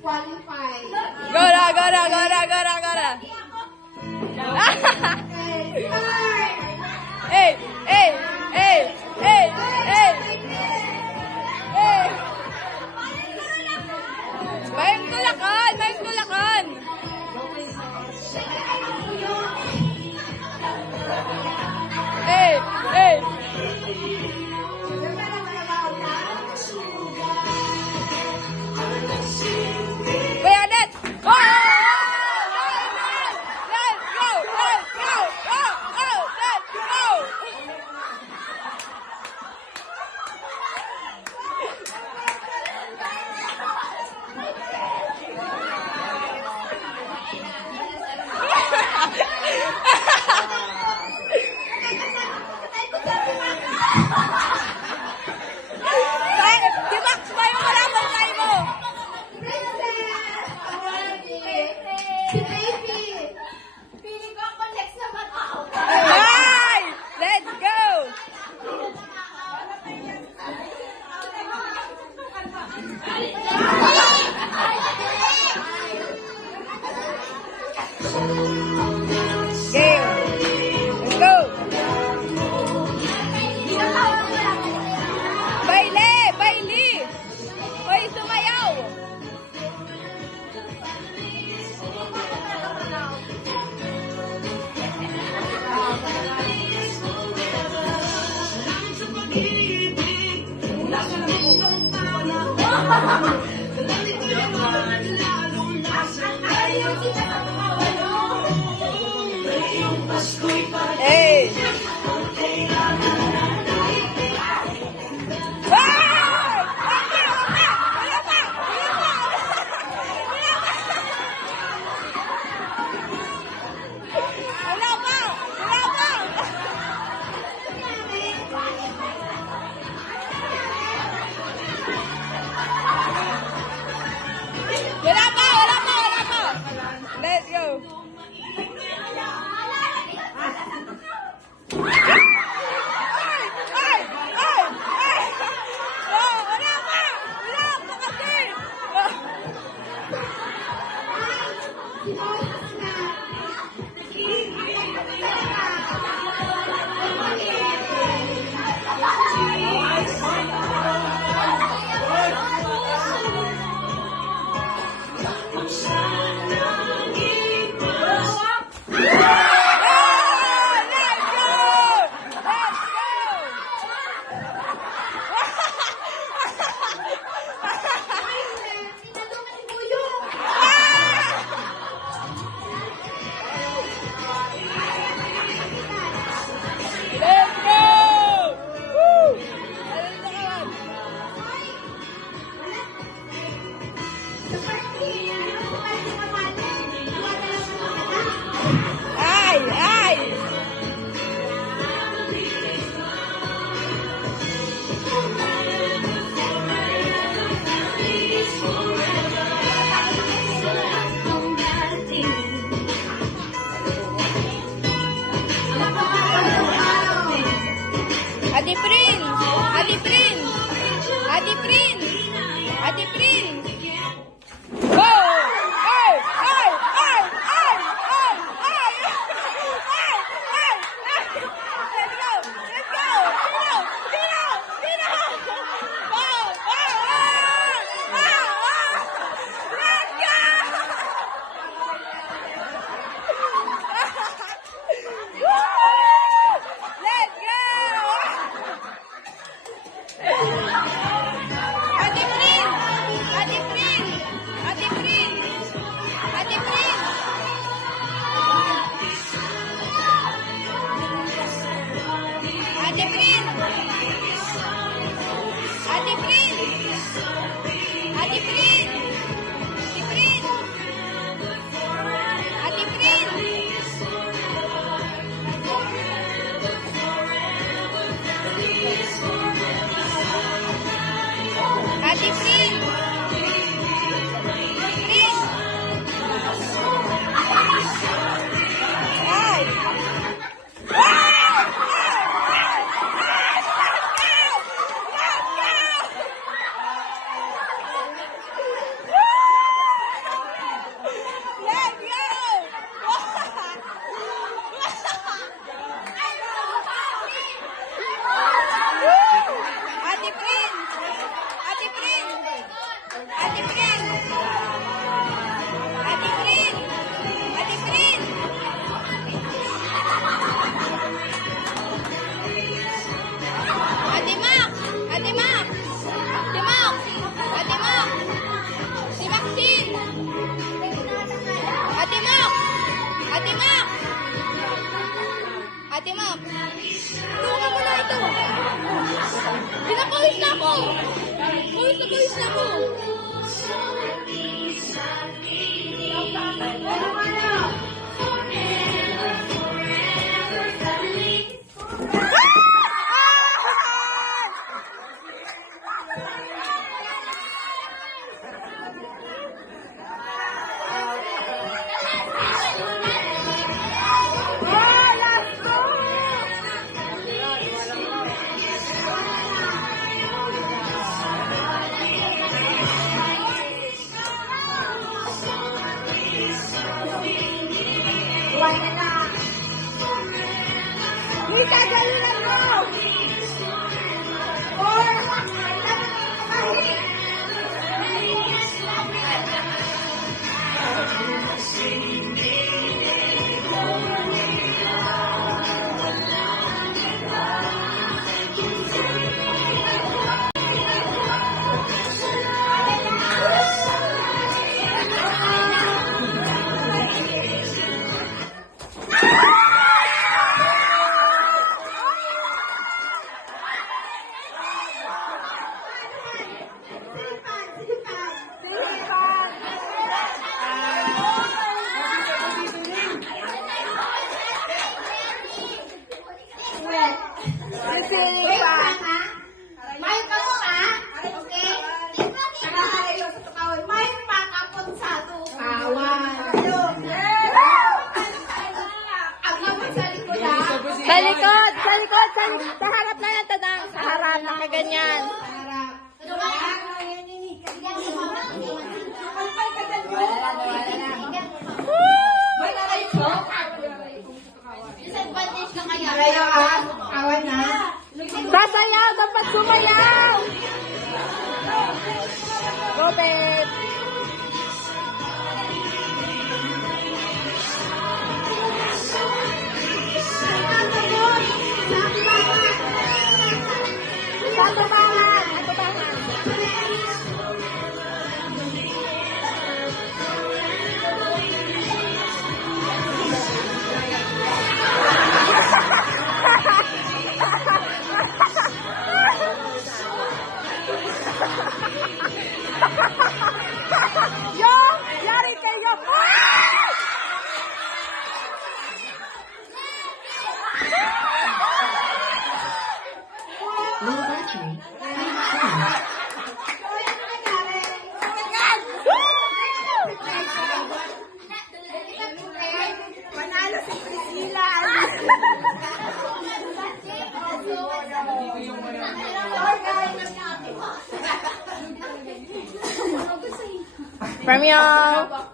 qualified. Go na, go na, go na, go na, go na. Hey, hey, hey, hey, hey. Hey. Mayang tulakan, mayang tulakan. Hey, hey. Kuya Net! Oh! Let's go! Let's go! Oh! Oh! Let's go! Si Max ba yung kalaban tayo mo? Si Baby! Feeling ko ako next naman ako. Hi! Let's go! Game! Let's go! Baile! Baile! Hoy, sumayaw! Hey! Wala pa! Let's go! Ay! Ay! Ay! Ay! Oh, wala pa! Wala pa kasi! Let's go! Woo! Alam na kawan. Ay! Ay! Adi Prin! Adi Prin! Adi Prin! Adi Prin! Go! Ay! Ay! Ay! Ay! Ay! Ay! Ay! Ay! Let's go! Let's go! Sino! Sino! Sino! Go! Go! Let's go! Let's go! Ate Prin! Ate Prin! Ate Prin! Ate Prin! Ate Prin! Ate Prin! Ate Prin! Ate Prin! Ate Prin! Ate Prin! Prin! Ay! Let's go! likod, sa likod, sa harap na yan, Tadang. Sa harap, nakaganyan. Disadvantage ka kaya. Awan na. Sasayaw, dapat sumayaw. Go, babe. Sa tubangan, sa tubangan. Yo! Yari kayo! Low battery. Panalo si Priscilla! From you.